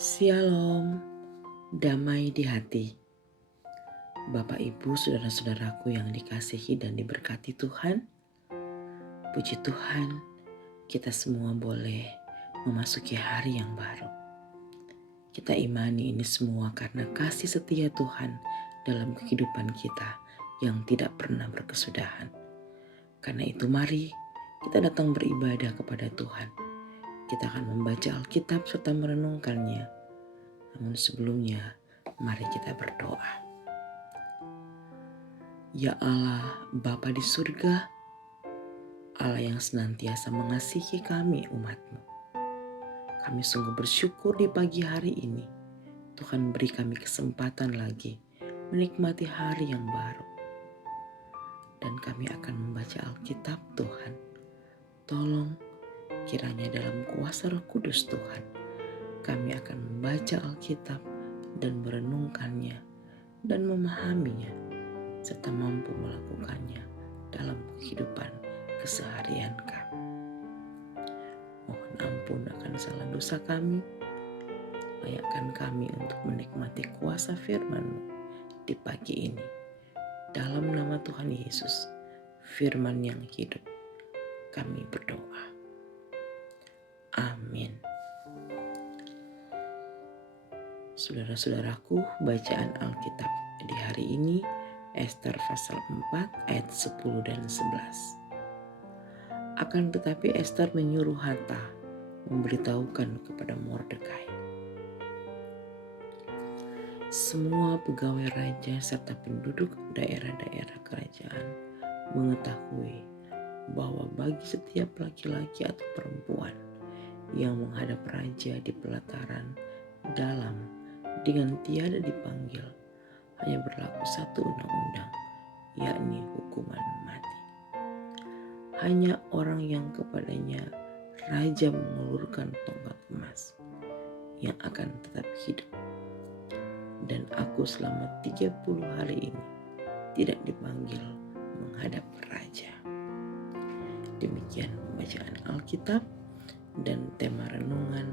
Shalom, damai di hati. Bapak Ibu saudara-saudaraku yang dikasihi dan diberkati Tuhan. Puji Tuhan, kita semua boleh memasuki hari yang baru. Kita imani ini semua karena kasih setia Tuhan dalam kehidupan kita yang tidak pernah berkesudahan. Karena itu mari kita datang beribadah kepada Tuhan. Kita akan membaca Alkitab serta merenungkannya. Namun sebelumnya, mari kita berdoa. Ya Allah, Bapa di surga, Allah yang senantiasa mengasihi kami umat-Mu. Kami sungguh bersyukur di pagi hari ini. Tuhan beri kami kesempatan lagi menikmati hari yang baru. Dan kami akan membaca Alkitab Tuhan. Tolong kiranya dalam kuasa Roh Kudus Tuhan, kami akan membaca Alkitab dan merenungkannya dan memahaminya, serta mampu melakukannya dalam kehidupan keseharian kami. Mohon ampun akan salah dosa kami, layakkan kami untuk menikmati kuasa firman-Mu di pagi ini. Dalam nama Tuhan Yesus, firman yang hidup, kami berdoa. Amin. Saudara-saudaraku, bacaan Alkitab di hari ini Ester pasal 4 ayat 10 dan 11. Akan tetapi Ester menyuruh Hatta memberitahukan kepada Mordekai. Semua pegawai raja serta penduduk daerah-daerah kerajaan mengetahui bahwa bagi setiap laki-laki atau perempuan yang menghadap raja di pelataran dalam dengan tiada dipanggil, hanya berlaku satu undang-undang, yakni hukuman mati. Hanya orang yang kepadanya raja mengulurkan tongkat emas yang akan tetap hidup. Dan aku selama 30 hari ini tidak dipanggil menghadap raja. Demikian pembacaan Alkitab dan tema renungan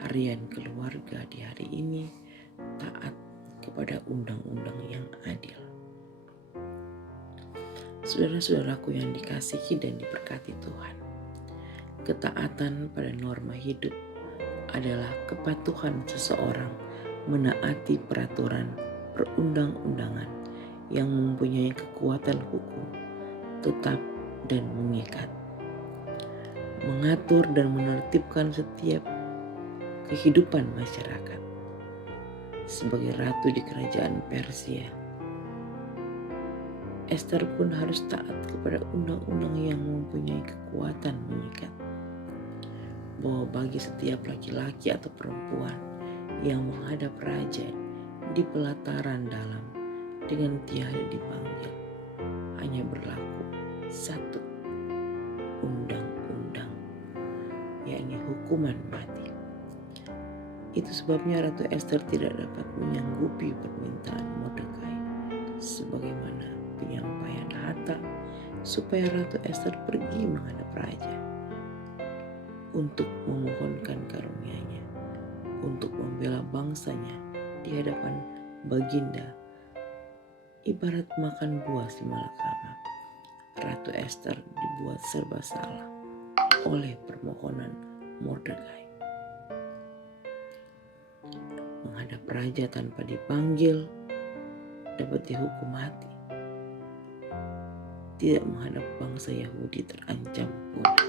harian keluarga di hari ini, taat kepada undang-undang yang adil. Saudara-saudaraku yang dikasihi dan diberkati Tuhan, ketaatan pada norma hidup adalah kepatuhan seseorang menaati peraturan perundang-undangan yang mempunyai kekuatan hukum, tetap dan mengikat. Mengatur dan menertibkan setiap kehidupan masyarakat. Sebagai ratu di kerajaan Persia, Ester pun harus taat kepada undang-undang yang mempunyai kekuatan mengikat. Bahwa bagi setiap laki-laki atau perempuan yang menghadap raja di pelataran dalam dengan tiada dipanggil, hanya berlaku satu undang-undang, yakni hukuman mati. Itu sebabnya Ratu Ester tidak dapat menyanggupi permintaan Mordekai sebagaimana penyampaian Hatta supaya Ratu Ester pergi menghadap raja untuk memohonkan karunia-Nya, untuk membela bangsanya di hadapan baginda. Ibarat makan buah si malakama, Ratu Ester dibuat serba salah oleh permohonan Mordekai. Menghadap raja tanpa dipanggil dapat dihukum mati. Tidak menghadap bangsa Yahudi terancam punah.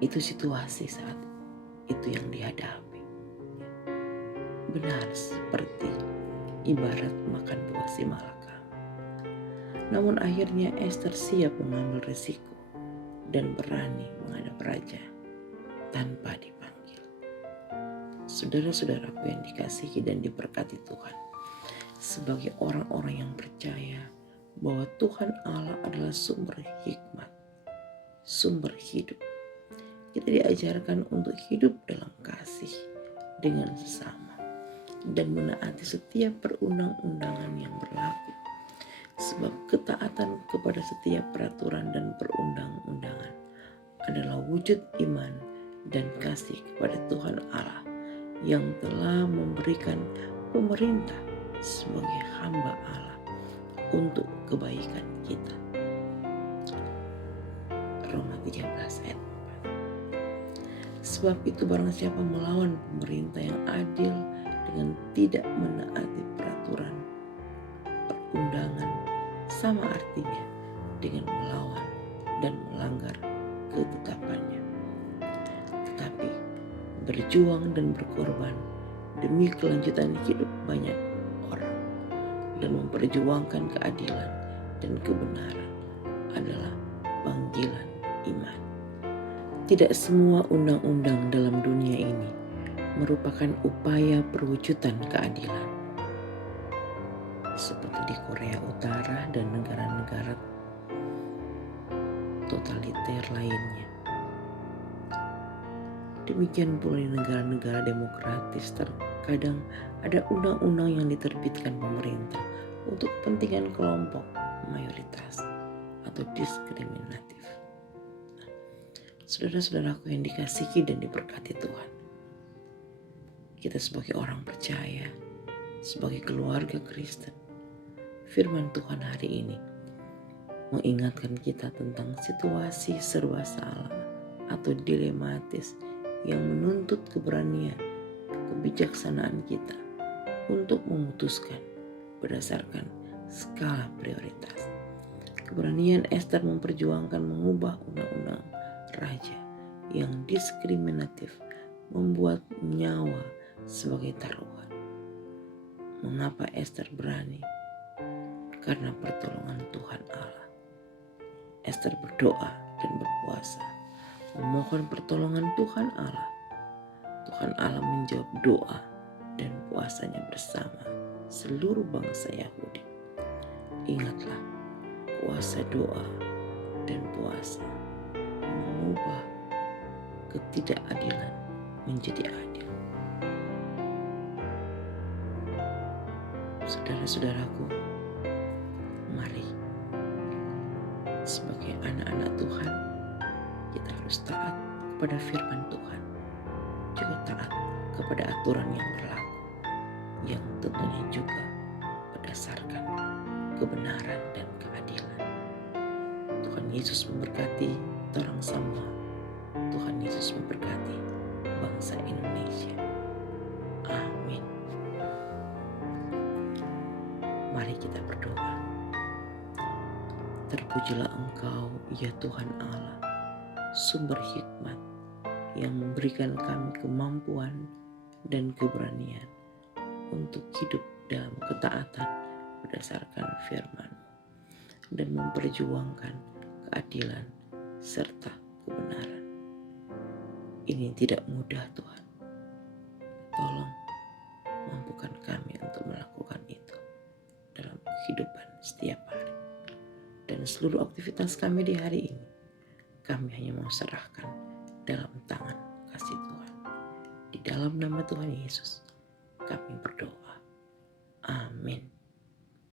Itu situasi saat itu yang dihadapi. Benar seperti ibarat makan buah si malakama. Namun akhirnya Ester siap mengambil resiko dan berani menghadap raja tanpa dipanggil. Saudara-saudaraku yang dikasihi dan diberkati Tuhan, sebagai orang-orang yang percaya bahwa Tuhan Allah adalah sumber hikmat, sumber hidup, kita diajarkan untuk hidup dalam kasih dengan sesama dan menaati setiap perundang-undangan yang berlaku. Sebab ketaatan kepada setiap peraturan dan perundang-undangan adalah wujud iman dan kasih kepada Tuhan Allah yang telah memberikan pemerintah sebagai hamba Allah untuk kebaikan kita. Roma 13 ayat 4. Sebab itu barang siapa melawan pemerintah yang adil dengan tidak menaati peraturan perundangan, sama artinya dengan melawan dan melanggar ketetapannya. Tetapi berjuang dan berkorban demi kelanjutan hidup banyak orang dan memperjuangkan keadilan dan kebenaran adalah panggilan iman. Tidak semua undang-undang dalam dunia ini merupakan upaya perwujudan keadilan. Seperti di Korea Utara dan negara-negara totaliter lainnya. Demikian pula di negara-negara demokratis terkadang ada undang-undang yang diterbitkan pemerintah untuk kepentingan kelompok mayoritas atau diskriminatif. Saudara-saudaraku yang dikasihi dan diberkati Tuhan, kita sebagai orang percaya, sebagai keluarga Kristen, firman Tuhan hari ini mengingatkan kita tentang situasi serba salah atau dilematis yang menuntut keberanian, kebijaksanaan kita untuk memutuskan berdasarkan skala prioritas. Keberanian Esther memperjuangkan mengubah undang-undang raja yang diskriminatif, membuat nyawa sebagai taruhan. Mengapa Esther berani? Karena pertolongan Tuhan Allah. Esther berdoa dan berpuasa, memohon pertolongan Tuhan Allah. Tuhan Allah menjawab doa dan puasanya bersama seluruh bangsa Yahudi. Ingatlah, kuasa doa dan puasa mengubah ketidakadilan menjadi adil. Saudara-saudaraku, mari sebagai anak-anak Tuhan kita harus taat kepada firman Tuhan, juga taat kepada aturan yang berlaku, yang tentunya juga berdasarkan kebenaran dan keadilan. Tuhan Yesus memberkati orang semua. Tuhan Yesus memberkati bangsa Indonesia. Amin. Mari kita berdoa. Terpujilah Engkau, ya Tuhan Allah, sumber hikmat yang memberikan kami kemampuan dan keberanian untuk hidup dalam ketaatan berdasarkan firman-Mu dan memperjuangkan keadilan serta kebenaran. Ini tidak mudah, Tuhan. Tolong mampukan kami untuk melakukan itu dalam kehidupan setiap hari. Dan seluruh aktivitas kami di hari ini, kami hanya mau serahkan dalam tangan kasih Tuhan. Di dalam nama Tuhan Yesus, kami berdoa. Amin.